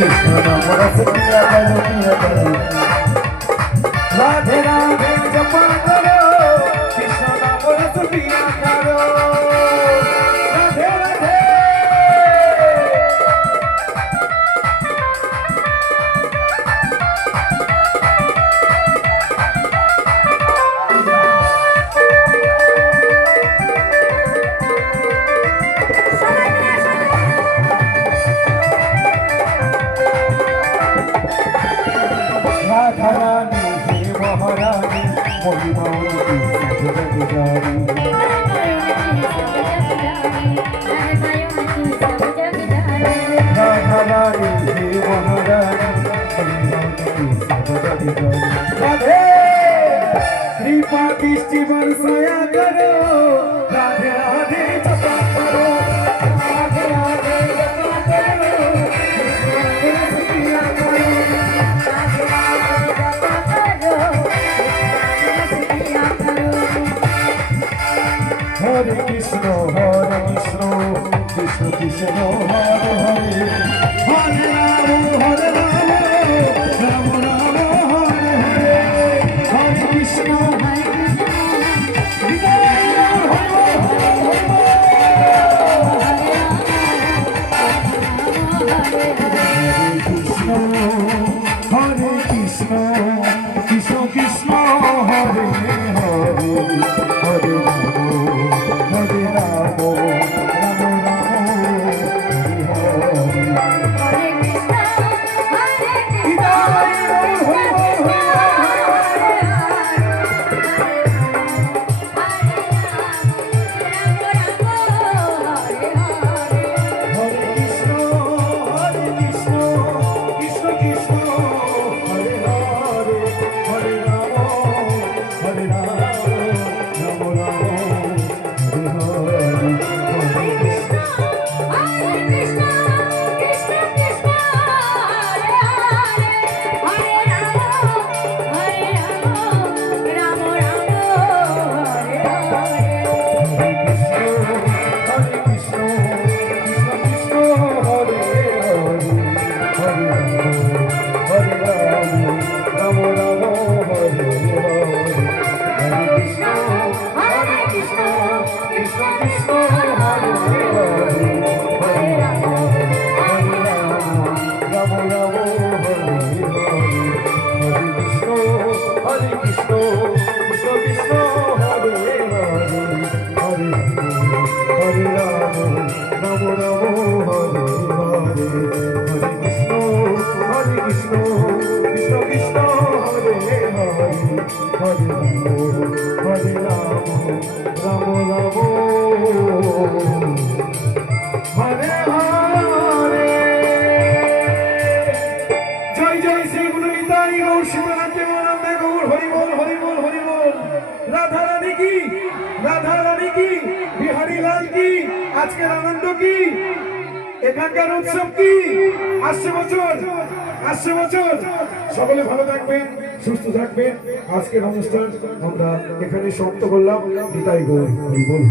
कृष्ण नाम रस पिया करो राधे राधे जपा करो कृष्ण नाम रस पिया करो राधे राधे राधा रानी हे महारानी महिमा जगत जानी राधा रानी हे महारानी महिमा जगत जानी राधे कृपा दृष्टि बरसाया करो राधे राधे जपा करो राधे राधे जपा करो कृष्ण पिया करो Hare Krishna, Krishna Krishna, Hare Hare, Hare Rama, Rama Rama, Hare Hare, Hare Krishna, Hare Krishna, Hare Krishna, Krishna Krishna, Hare Hare, Hare আজকের আনন্দ কি এখানকার উৎসব কি আসছে বছর সকলে ভালো থাকবেন সুস্থ থাকবেন আজকের অনুষ্ঠান আমরা এখানে সমাপ্ত করলাম নিতাই গৌর হরি বল।